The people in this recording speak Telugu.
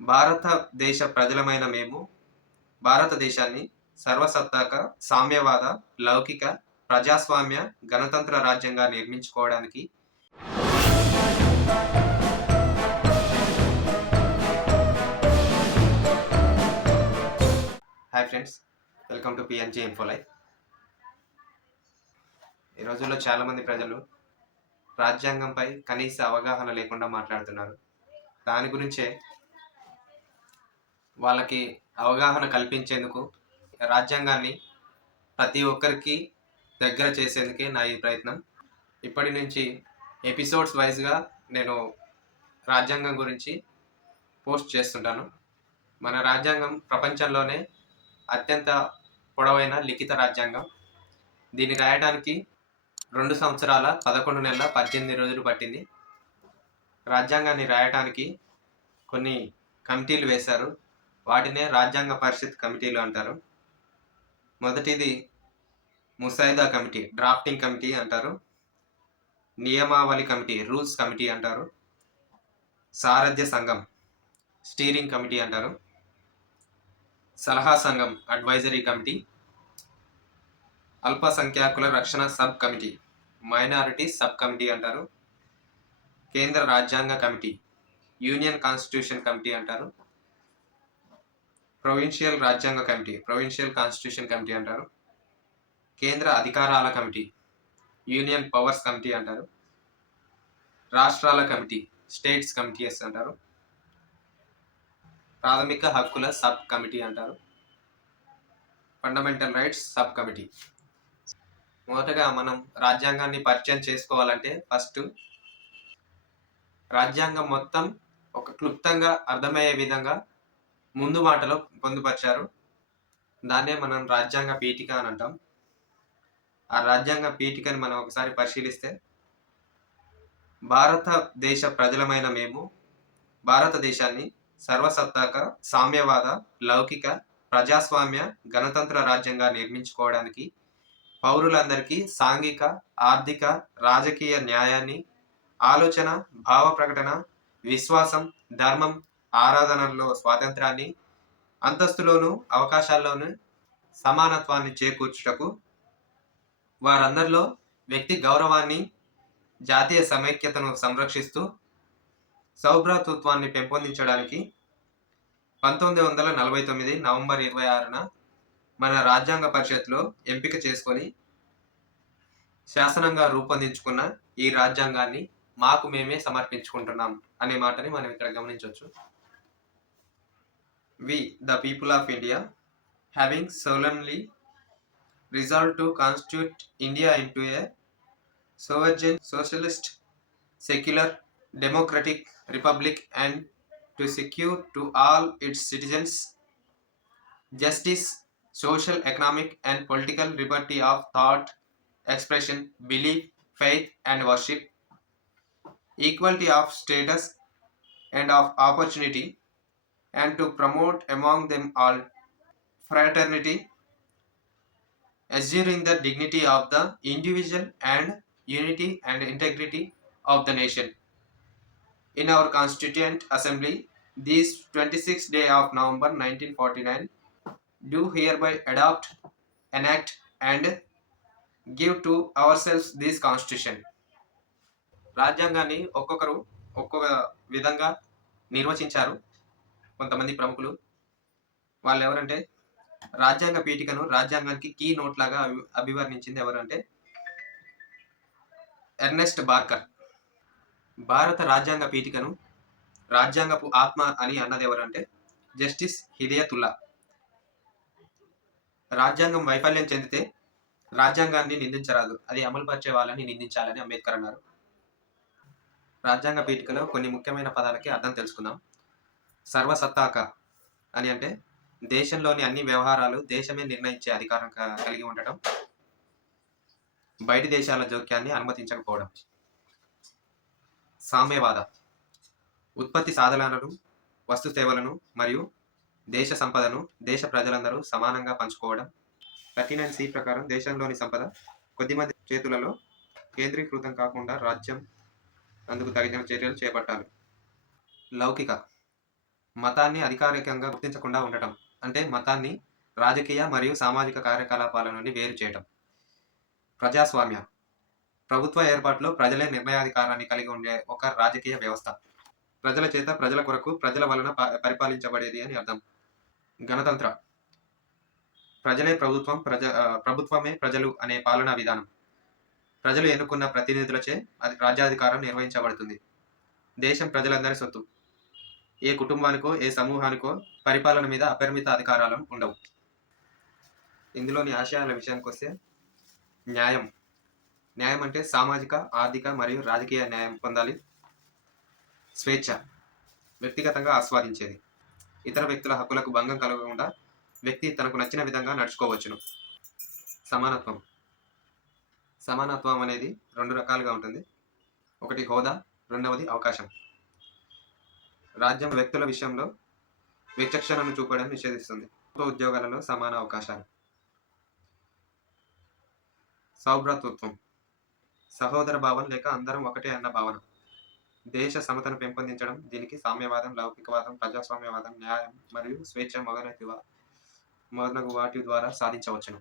భారతదేశ ప్రజలమైన మేము భారతదేశాన్ని సర్వసత్తాక, సామ్యవాద, లౌకిక, ప్రజాస్వామ్య, గణతంత్ర రాజ్యంగా నిర్మించుకోవడానికి hi friends, welcome to PNG info life. ఈ రోజుల్లో చాలామంది ప్రజలు రాజ్యాంగంపై కనీస అవగాహన లేకుండా మాట్లాడుతున్నారు. దాని గురించే వాళ్ళకి అవగాహన కల్పించేందుకు రాజ్యాంగాన్ని ప్రతి ఒక్కరికి దగ్గర చేసేందుకే నా ఈ ప్రయత్నం. ఇప్పటి నుంచి ఎపిసోడ్స్ వైజ్గా నేను రాజ్యాంగం గురించి పోస్ట్ చేస్తుంటాను. మన రాజ్యాంగం ప్రపంచంలోనే అత్యంత పొడవైన లిఖిత రాజ్యాంగం. దీన్ని రాయడానికి 2 సంవత్సరాల 11 నెలల 18 రోజులు పట్టింది. రాజ్యాంగాన్ని రాయటానికి కొన్ని కమిటీలు వేశారు. వాటినే రాజ్యాంగ పరిషత్ కమిటీలు అంటారు. మొదటిది ముసాయిదా కమిటీ, డ్రాఫ్టింగ్ కమిటీ అంటారు. నియమావళి కమిటీ, రూల్స్ కమిటీ అంటారు. సారథ్య సంఘం, స్టీరింగ్ కమిటీ అంటారు. సలహా సంఘం, అడ్వైజరీ కమిటీ. అల్పసంఖ్యాకుల రక్షణ sub committee, minority sub committee అంటారు. కేంద్ర రాజ్యాంగ కమిటీ, యూనియన్ కాన్స్టిట్యూషన్ కమిటీ అంటారు. ప్రొవిన్షియల్ రాజ్యాంగ కమిటీ, ప్రొవిన్షియల్ కాన్స్టిట్యూషన్ కమిటీ అంటారు. కేంద్ర అధికారాల కమిటీ, యూనియన్ పవర్స్ కమిటీ అంటారు. రాష్ట్రాల కమిటీ, స్టేట్స్ కమిటీస్ అంటారు. ప్రాథమిక హక్కుల సబ్ కమిటీ అంటారు. Fundamental rights sub committee. మొదటగా మనం రాజ్యాంగాన్ని పరిచయం చేసుకోవాలంటే ఫస్ట్ రాజ్యాంగం మొత్తం ఒక క్లుప్తంగా అర్థమయ్యే విధంగా ముందు మాటలో పొందుపరిచారు. దాన్నే మనం రాజ్యాంగ పీఠిక అని అంటాం. ఆ రాజ్యాంగ పీఠికని మనం ఒకసారి పరిశీలిస్తే, భారతదేశ ప్రజలమైన మేము భారతదేశాన్ని సర్వసత్తాక, సామ్యవాద, లౌకిక, ప్రజాస్వామ్య, గణతంత్ర రాజ్యంగా నిర్మించుకోవడానికి పౌరులందరికీ సాంఘిక, ఆర్థిక, రాజకీయ న్యాయాన్ని, ఆలోచన, భావ ప్రకటన, విశ్వాసం, ధర్మం, ఆరాధనల్లో స్వాతంత్రాన్ని, అంతస్తులోను అవకాశాల్లోనూ సమానత్వాన్ని చేకూర్చుటకు, వారందరిలో వ్యక్తి గౌరవాన్ని, జాతీయ సమైక్యతను సంరక్షిస్తూ సౌభ్రాతృత్వాన్ని పెంపొందించడానికి 1949 నవంబర్ 26న మన రాజ్యాంగ పరిషత్లో ఎంపిక చేసుకొని శాసనంగా రూపొందించుకున్న ఈ రాజ్యాంగాన్ని మాకు మేమే సమర్పించుకుంటున్నాం అనే మాటని మనం ఇక్కడ గమనించవచ్చు. We, the people of India, having solemnly resolved to constitute India into a sovereign, socialist, secular, democratic republic, and to secure to all its citizens justice, social, economic, and political liberty of thought, expression, belief, faith, and worship, equality of status and of opportunity, and to promote among them all fraternity, assuring the dignity of the individual and unity and integrity of the nation. In our Constituent Assembly, this 26th day of November 1949, do hereby adopt, enact, and give to ourselves this Constitution. రాజ్యాంగాన్ని ఒక్కొక్కరు ఒక్కొక్క విధంగా నిర్వచించారు. కొంతమంది ప్రముఖులు. వాళ్ళు ఎవరంటే, రాజ్యాంగ పీఠికను రాజ్యాంగానికి కీ నోట్ లాగా అభివర్ణించింది ఎవరంటే ఎర్నెస్ట్ బార్కర్. భారత రాజ్యాంగ పీఠికను రాజ్యాంగపు ఆత్మ అని అన్నది ఎవరంటే జస్టిస్ హిదయతుల్లా. రాజ్యాంగం వైఫల్యం చెందితే రాజ్యాంగాన్ని నిందించరాదు, అది అమలుపరిచే వాళ్ళని నిందించాలని అంబేద్కర్ అన్నారు. రాజ్యాంగ పీఠికలో కొన్ని ముఖ్యమైన పదాలకి అర్థం తెలుసుకుందాం. సర్వసత్తాక అని అంటే దేశంలోని అన్ని వ్యవహారాలు దేశమే నిర్ణయించే అధికారం కలిగి ఉండటం, బయటి దేశాల జోక్యాన్ని అనుమతించకపోవడం. సామ్యవాద, ఉత్పత్తి సాధనాలను, వస్తు సేవలను మరియు దేశ సంపదను దేశ ప్రజలందరూ సమానంగా పంచుకోవడం. 39C ప్రకారం దేశంలోని సంపద కొద్దిమంది చేతులలో కేంద్రీకృతం కాకుండా రాజ్యం అందుకు తగిన చర్యలు చేపట్టాలి. లౌకిక, మతాన్ని అధికారికంగా గుర్తించకుండా ఉండటం. అంటే మతాన్ని రాజకీయ మరియు సామాజిక కార్యకలాపాల నుండి వేరు చేయటం. ప్రజాస్వామ్య ప్రభుత్వ ఏర్పాటులో ప్రజలే నిర్ణయాధికారాన్ని కలిగి ఉండే ఒక రాజకీయ వ్యవస్థ. ప్రజల చేత, ప్రజల కొరకు, ప్రజల వలన పరిపాలించబడేది అని అర్థం. గణతంత్ర ప్రభుత్వమే ప్రజలు అనే పాలనా విధానం. ప్రజలు ఎన్నుకున్న ప్రతినిధులచే అది రాజ్యాధికారం నిర్వహించబడుతుంది. దేశం ప్రజలందరి సొత్తు. ఏ కుటుంబానికో, ఏ సమూహానికో పరిపాలన మీద అపరిమిత అధికారాలు ఉండవు. ఇందులోని ఆశయాల విషయానికొస్తే న్యాయం. న్యాయం అంటే సామాజిక, ఆర్థిక మరియు రాజకీయ న్యాయం పొందాలి. స్వేచ్ఛ వ్యక్తిగతంగా ఆస్వాదించేది. ఇతర వ్యక్తుల హక్కులకు భంగం కలగకుండా వ్యక్తి తనకు నచ్చిన విధంగా నడుచుకోవచ్చును. సమానత్వం. సమానత్వం అనేది 2 రకాలుగా ఉంటుంది. ఒకటి హోదా, రెండవది అవకాశం. రాజ్యం వ్యక్తుల విషయంలో విచక్షణను చూపడం నిషేధిస్తుంది. ప్రభుత్వ ఉద్యోగాలలో సమాన అవకాశాలు. సౌభ్రాతృత్వం సహోదర భావం లేక అందరం ఒకటే అన్న భావన. దేశ సమతను పెంపొందించడం. దీనికి సామ్యవాదం, లౌకికవాదం, ప్రజాస్వామ్యవాదం, న్యాయం మరియు స్వేచ్ఛ మొదలగు వాటి ద్వారా సాధించవచ్చును.